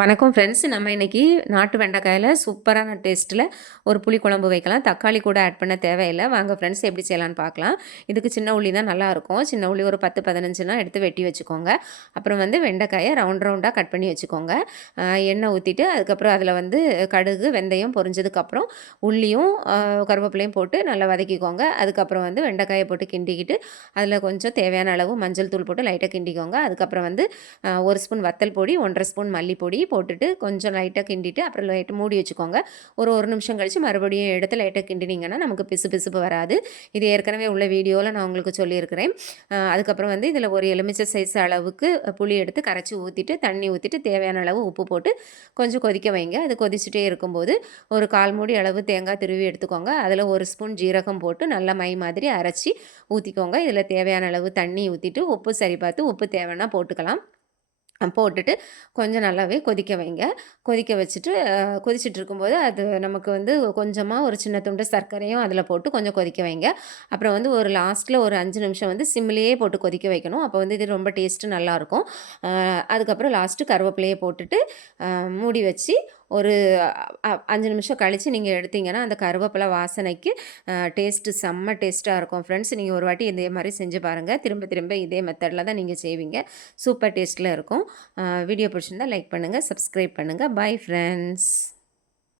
வணக்கம் ஃப்ரெண்ட்ஸ் நம்ம இன்றைக்கி நாட்டு வெண்டைக்காயில் சூப்பரான டேஸ்ட்டில் ஒரு புளி குழம்பு வைக்கலாம். தக்காளி கூட ஆட் பண்ண தேவையில்லை. வாங்க ஃப்ரெண்ட்ஸ் எப்படி செய்யலான்னு பார்க்கலாம். இதுக்கு சின்ன உள்ளி தான் நல்லாயிருக்கும் சின்ன உள்ளி ஒரு பத்து பதினஞ்சுனா எடுத்து வெட்டி வச்சுக்கோங்க. அப்புறம் வந்து வெண்டைக்காயை ரவுண்ட் ரவுண்டாக கட் பண்ணி வச்சுக்கோங்க. எண்ணெய் ஊற்றிட்டு அதுக்கப்புறம் அதில் வந்து கடுகு வெந்தயம் பொரிஞ்சதுக்கப்புறம் உள்ளியும் கருவேப்பிலையும் போட்டு நல்லா வதக்கிக்கோங்க. அதுக்கப்புறம் வந்து வெண்டைக்காயை போட்டு கிண்டிக்கிட்டு அதில் கொஞ்சம் தேவையான அளவு மஞ்சள் தூள் போட்டு லைட்டாக கிண்டிக்கோங்க. அதுக்கப்புறம் வந்து ஒரு ஸ்பூன் வத்தல் பொடி ஒன்றரை ஸ்பூன் மல்லிப்பொடி போட்டுட்டு கொஞ்சம் லைட்டாக கிண்டிட்டு அப்புறம் லைட்டு மூடி வச்சுக்கோங்க. ஒரு ஒரு நிமிஷம் கழித்து மறுபடியும் எடுத்து லைட்டாக கிண்டினீங்கன்னா நமக்கு பிசு பிசுப்பு வராது. இது ஏற்கனவே உள்ள வீடியோவில் நான் உங்களுக்கு சொல்லியிருக்கிறேன். அதுக்கப்புறம் வந்து இதில் ஒரு எலுமிச்சை சைஸ் அளவுக்கு புளி எடுத்து கரைச்சி ஊற்றிட்டு தண்ணி ஊற்றிட்டு தேவையான அளவு உப்பு போட்டு கொஞ்சம் கொதிக்க வைங்க. அது கொதிச்சுட்டே இருக்கும்போது ஒரு கால் மூடி அளவு தேங்காய் திருவி எடுத்துக்கோங்க. அதில் ஒரு ஸ்பூன் ஜீரகம் போட்டு நல்லா மை மாதிரி அரைச்சி ஊற்றிக்கோங்க இதில் தேவையான அளவு தண்ணி ஊற்றிட்டு உப்பு சரி பார்த்து உப்பு தேவைன்னா போட்டுக்கலாம். போட்டுட்டு கொஞ்சம் நல்லாவே கொதிக்க வைங்க. கொதிக்க வச்சுட்டு கொதிச்சுட்டு இருக்கும்போது அது நமக்கு வந்து கொஞ்சமாக ஒரு சின்ன துண்டு சர்க்கரையும் அதில் போட்டு கொஞ்சம் கொதிக்க வைங்க. அப்புறம் வந்து ஒரு லாஸ்ட்டில் ஒரு அஞ்சு நிமிஷம் வந்து சிம்லேயே போட்டு கொதிக்க வைக்கணும். அப்போ வந்து இது ரொம்ப டேஸ்ட்டு நல்லாயிருக்கும். அதுக்கப்புறம் லாஸ்ட்டு கருவேப்பிலையை போட்டுட்டு மூடி வச்சு ஒரு அ- அஞ்சு நிமிஷம் கழித்து நீங்கள் எடுத்தீங்கன்னா அந்த கருவேப்பிலை வாசனைக்கு டேஸ்ட்டு செம்ம டேஸ்ட்டாக இருக்கும். ஃப்ரெண்ட்ஸ் நீங்கள் ஒரு வாட்டி இதே மாதிரி செஞ்சு பாருங்கள் திரும்ப திரும்ப இதே மெத்தடில் தான் நீங்கள் செய்வீங்க. சூப்பர் டேஸ்ட்டில் இருக்கும். வீடியோ பிடிச்சிருந்தா லைக் பண்ணுங்கள் சப்ஸ்கிரைப் பண்ணுங்கள் பை ஃப்ரெண்ட்ஸ்